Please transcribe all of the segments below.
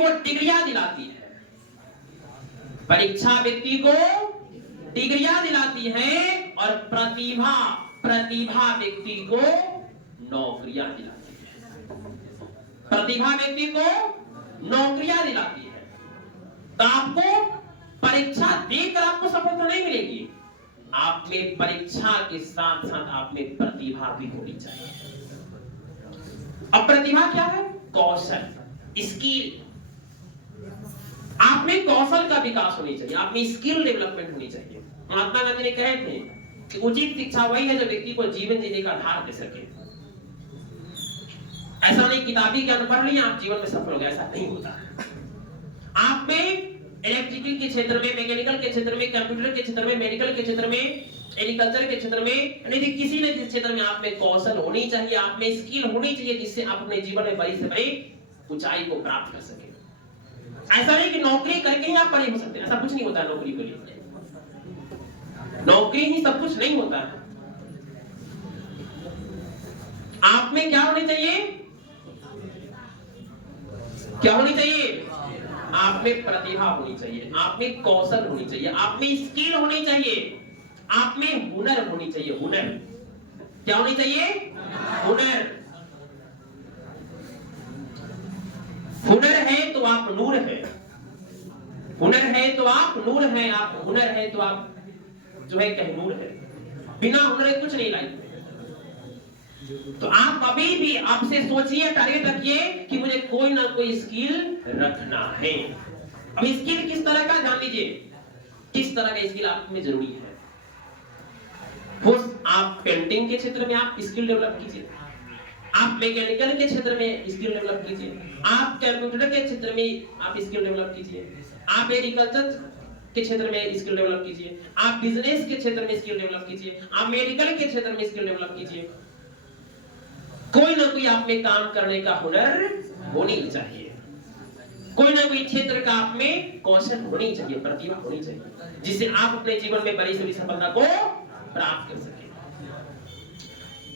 को डिग्रियां दिलाती है, परीक्षा व्यक्ति को डिग्रियां दिलाती है और प्रतिभा व्यक्ति को नौकरियां दिलाती है। प्रतिभा व्यक्ति को नौकरियां दिलाती है। तो आपको परीक्षा देकर आपको सफलता नहीं मिलेगी, आप में परीक्षा के साथ साथ आप में प्रतिभा भी होनी चाहिए। अब प्रतिभा क्या है? कौशल, स्किल। आप में कौशल का विकास होनी चाहिए, आप में स्किल डेवलपमेंट होनी चाहिए। महात्मा गांधी ने कहे थे कि उचित शिक्षा वही है जो व्यक्ति को जीवन जीने का आधार दे सके। ऐसा नहीं किताबी ज्ञान पढ़ लिया आप जीवन में सफल हो गए, ऐसा नहीं होता। आप में इलेक्ट्रिकल के क्षेत्र में, मैकेनिकल के क्षेत्र में, कंप्यूटर के क्षेत्र में, मेडिकल के क्षेत्र में, एग्रीकल्चर के क्षेत्र में, यानी कि किसी न किसी क्षेत्र में आप में कौशल होनी चाहिए, आप में स्किल होनी चाहिए, जिससे आप अपने जीवन में बड़ी से बड़ी ऊंचाई को प्राप्त कर सके। ऐसा नहीं कि नौकरी करके ही आप बड़े हो सकते हैं, ऐसा कुछ नहीं होता। नौकरी के लिए नौकरी ही सब कुछ नहीं होता। आप में क्या होनी चाहिए? क्या होनी चाहिए? आप में प्रतिभा होनी चाहिए, आप में कौशल होनी चाहिए, आप में स्किल होनी चाहिए, आप में हुनर होनी चाहिए। हुनर क्या होनी चाहिए? हुनर। हुनर है तो आप नूर है, हुनर है तो आप नूर है, आप हुनर है तो आप जो है कहनूर है। बिना हुनर कुछ नहीं लाइफ में। तो आप अभी भी आपसे सोचिए, टारगेट रखिए कि मुझे कोई ना कोई स्किल रखना है। अब स्किल किस तरह का जान लीजिए, किस तरह का स्किल आप में जरूरी है। आप पेंटिंग के क्षेत्र में आप स्किल डेवलप कीजिए, आप मैकेनिकल के क्षेत्र में स्किल डेवलप कीजिए, आप कंप्यूटर के क्षेत्र में आप स्किल डेवलप कीजिए, आप एग्रीकल्चर के क्षेत्र में स्किल डेवलप कीजिए, आप बिजनेस के क्षेत्र में स्किल डेवलप कीजिए, आप मेडिकल के क्षेत्र में स्किल डेवलप कीजिए। कोई ना कोई आप में काम करने का हुनर होनी चाहिए, कोई ना कोई क्षेत्र का आप में कौशल होनी चाहिए, प्रतिभा होनी चाहिए, जिससे आप अपने जीवन में बड़ी से बड़ी सफलता को प्राप्त कर सके।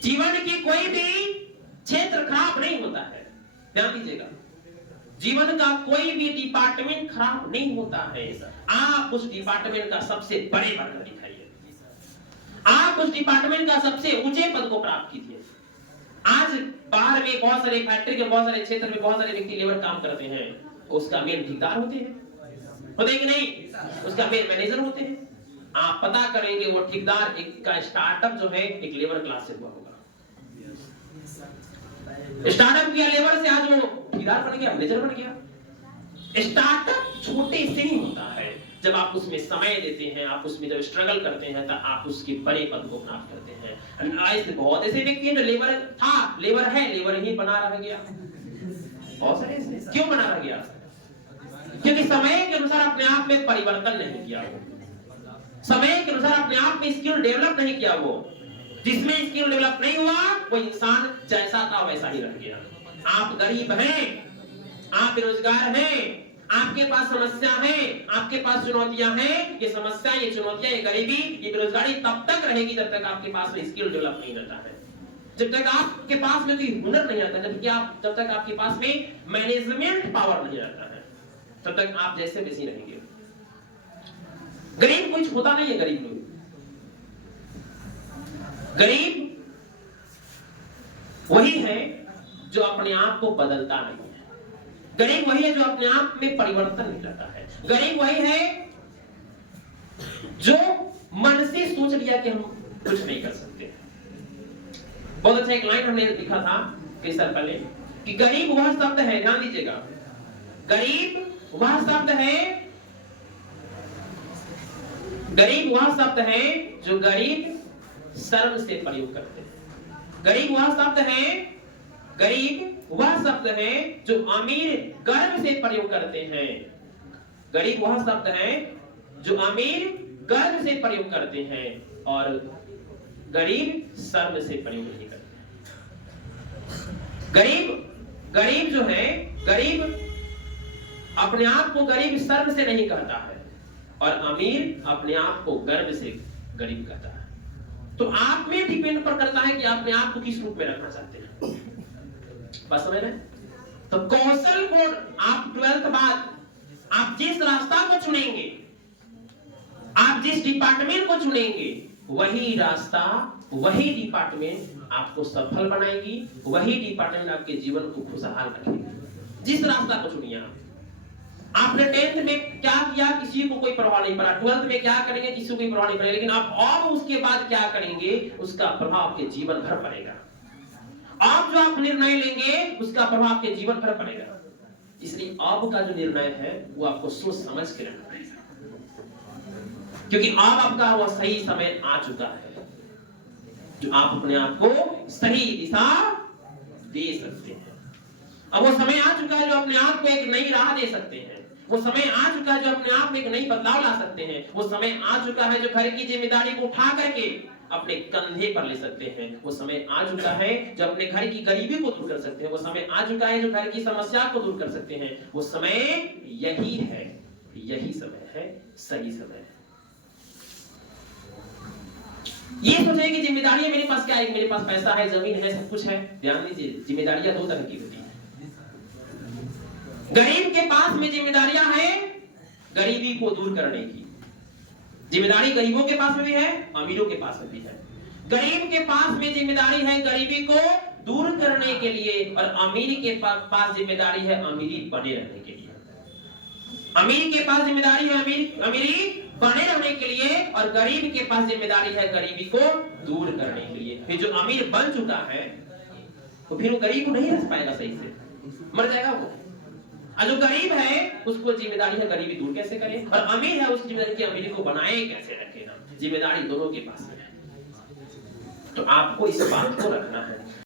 जीवन की कोई भी क्षेत्र खराब नहीं होता है, ध्यान दीजिएगा। जीवन का कोई भी डिपार्टमेंट खराब नहीं होता है। आप उस डिपार्टमेंट का सबसे बड़े बनकर दिखाइए, आप उस डिपार्टमेंट का सबसे ऊंचे पद को प्राप्त कीजिए। आज बाहर में बहुत सारे फैक्ट्री के बहुत सारे क्षेत्र में बहुत सारे व्यक्ति लेबर काम करते हैं, उसका मेन ठेकेदार होते हैं कि नहीं? उसका मेन मैनेजर होते हैं। आप पता करेंगे वो ठेकेदार एक का स्टार्टअप जो है एक लेबर क्लास से हुआ होगा। स्टार्टअप किया लेबर से, आज वो ठेकेदार बन गया, मैनेजर बन गया। स्टार्टअप छोटे से ही होता है, जब आप उसमें समय देते हैं, आप उसमें जब स्ट्रगल करते हैं, तब आप उसके बड़े पद को प्राप्त करते हैं। बहुत ऐसे व्यक्ति हैं जो लेबर था, लेबर है, लेबर ही बना रह गया। बहुत सारे ऐसे क्यों बना रह गया? क्योंकि समय के अनुसार अपने आप में परिवर्तन नहीं किया वो, समय के अनुसार अपने आप में स्किल डेवलप नहीं किया वो। जिसमें स्किल डेवलप नहीं हुआ वो इंसान जैसा था वैसा ही रह गया। आप गरीब हैं, आप बेरोजगार हैं, आपके पास समस्या है, आपके पास चुनौतियां हैं। ये समस्या, ये चुनौतियां, ये गरीबी, ये बेरोजगारी तब तक रहेगी जब तक आपके पास में स्किल डेवलप नहीं रहता है, जब तक आपके पास में कोई हुनर नहीं आता, जब तक आपके पास में मैनेजमेंट पावर नहीं रहता है, तब तक आप जैसे वैसे रहेंगे। गरीब कुछ होता नहीं है। गरीब लोग, गरीब वही है जो अपने आप को बदलता नहीं है। गरीब वही है जो अपने आप में परिवर्तन नहीं लाता है। गरीब वही है जो मन से सोच लिया कि हम कुछ नहीं कर सकते। बहुत अच्छा एक लाइन हमने लिखा था कई साल पहले कि गरीब वह शब्द है, ध्यान दीजिएगा, गरीब वह शब्द है, गरीब वह शब्द है जो गरीब शर्म से प्रयोग करते हैं। गरीब वह शब्द है, गरीब वह शब्द है जो अमीर गर्व से प्रयोग करते हैं। गरीब वह शब्द है जो अमीर गर्व से प्रयोग करते हैं और गरीब शर्म से प्रयोग नहीं करते। गरीब जो है, गरीब अपने आप को गरीब शर्म से नहीं कहता है और अमीर अपने आप को गर्व से गरीब कहता है। तो आप में डिपेंड पर करता है कि आप अपने आप को किस रूप में रखना चाहते हैं। बस समझ रहे? तो कौशल को आप आप 12th बाद आप जिस रास्ता को चुनेंगे, आप जिस डिपार्टमेंट को चुनेंगे, वही रास्ता, वही डिपार्टमेंट आपको सफल बनाएगी, वही डिपार्टमेंट आपके जीवन को खुशहाल रखेगी। जिस रास्ता को चुनिए आपने 10th में क्या किया किसी को कोई परवाह नहीं पड़ा, 12th में क्या करेंगे किसी को कोई परवाह नहीं पड़ेगा, लेकिन आप और उसके बाद क्या करेंगे उसका प्रभाव आपके जीवन भर पड़ेगा। आप जो आप निर्णय लेंगे उसका प्रभाव आपके जीवन भर पड़ेगा। इसलिए अब का जो निर्णय है वो आपको सोच समझ के लेना पड़ेगा, क्योंकि अब आपका वो सही समय आ चुका है जो आप अपने आप को सही दिशा दे सकते हैं। अब वो समय आ चुका है जो अपने आप को एक नई राह दे सकते हैं। वो समय आ चुका है जो अपने आप में एक नई बदलाव ला सकते हैं। वो समय आ चुका है जो घर की जिम्मेदारी को उठा करके अपने कंधे पर ले सकते हैं। वो समय आ चुका है जो अपने घर की गरीबी को दूर कर सकते हैं। वो समय आ चुका है जो घर की समस्या को दूर कर सकते हैं। वो समय यही है, यही समय है, सही समय है। ये सोचे कि जिम्मेदारियां मेरे पास क्या है, मेरे पास पैसा है, जमीन है, सब कुछ है। ध्यान दीजिए, जिम्मेदारियां दो तरह की होती है। गरीब के पास में जिम्मेदारियां हैं गरीबी को दूर करने की। जिम्मेदारी गरीबों के पास में भी है, अमीरों के पास में भी है। गरीब के पास में जिम्मेदारी है गरीबी को दूर करने के लिए, और अमीर के पास जिम्मेदारी है अमीरी बने रहने के लिए। अमीर के पास जिम्मेदारी है अमीरी बने रहने के लिए, और गरीब के पास जिम्मेदारी है गरीबी को दूर करने के लिए। फिर जो अमीर बन चुका है तो फिर वो गरीब को नहीं रह पाएगा, सही से मर जाएगा वो। और जो गरीब है उसको जिम्मेदारी है गरीबी दूर कैसे करे, और अमीर है उसकी जिम्मेदारी की अमीरी को बनाए कैसे रखेगा। जिम्मेदारी दोनों के पास है, तो आपको इस बात को रखना है।